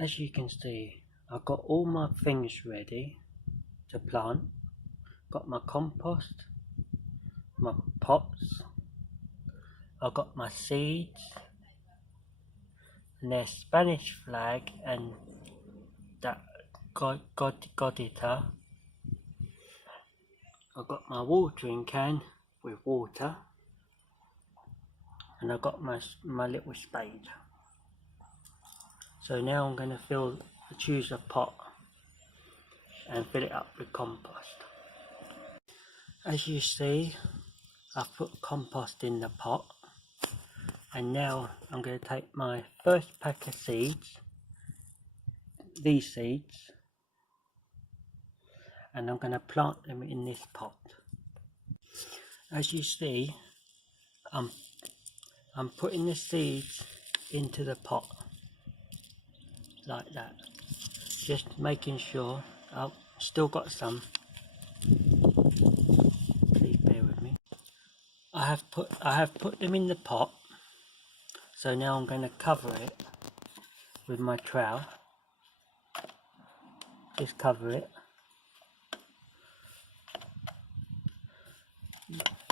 As you can see, I've got all my things ready to plant. Got my compost, my pots, I've got my seeds, and their Spanish flag and that Godetia. I've got my watering can with water, and I've got my little spade. So now I'm going to choose a pot and fill it up with compost. As you see, I've put compost in the pot, and now I'm going to take my first pack of seeds, these seeds, and I'm going to plant them in this pot. As you see, I'm putting the seeds into the pot like that, just making sure. I've still got some, please bear with me. I have put them in the pot, so now I'm going to cover it with my trowel. Just cover it.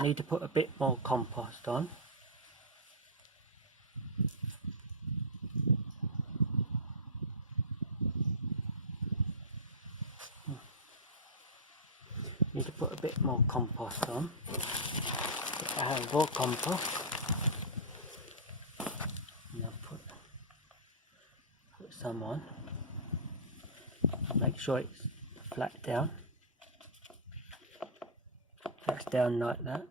Need to put a bit more compost on. Need to put a bit more compost on. I have more compost. And I'll put some on. Make sure it's flat down. That's down like that.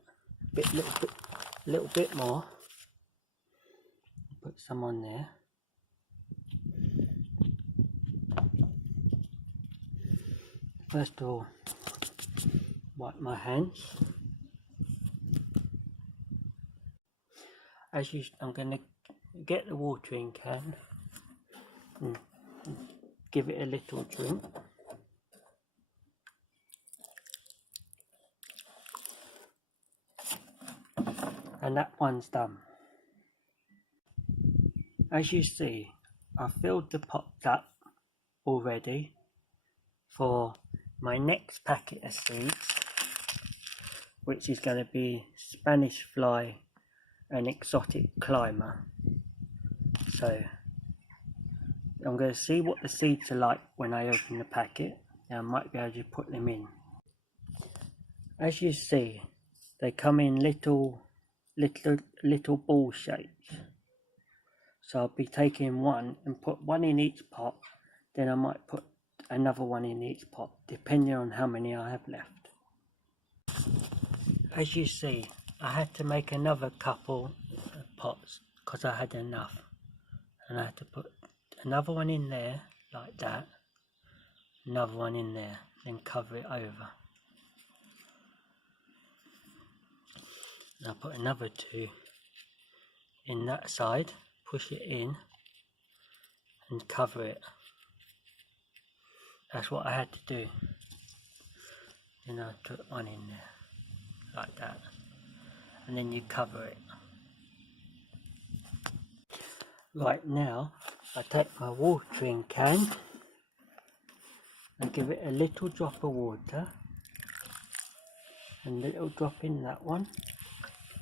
Little bit more. Put some on there. First of all, wipe my hands. I'm going to get the watering can and give it a little drink. And that one's done. As you see, I filled the pots up already for my next packet of seeds, which is going to be Spanish fly and exotic climber. So I'm going to see what the seeds are like when I open the packet, and I might be able to put them in. As you see, they come in little ball shapes. So I'll be taking one and put one in each pot, then I might put another one in each pot, depending on how many I have left. As you see, I had to make another couple of pots because I had enough, and I had to put another one in there like that, another one in there, then cover it over. I'll put another two in that side, push it in and cover it. That's what I had to do. Then I put one in there like that, and then you cover it. Right, now I take my watering can and give it a little drop of water, and a little drop in that one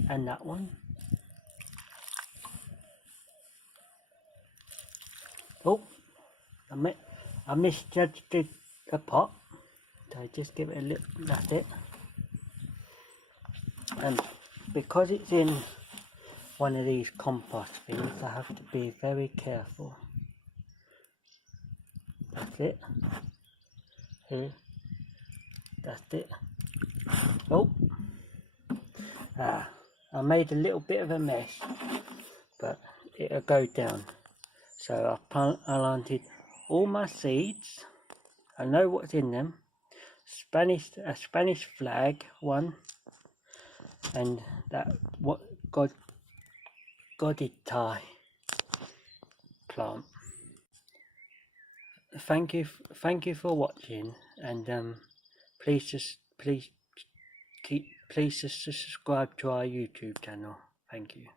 and that one. Oh, I misjudged the pot, so just give it a little, that's it. And because it's in one of these compost things, I have to be very careful. That's it. Here, that's it. Oh, I made a little bit of a mess, but it'll go down. So I planted all my seeds. I know what's in them. A Spanish flag one, and that Godetia plant. Thank you for watching, and please subscribe to our YouTube channel. Thank you.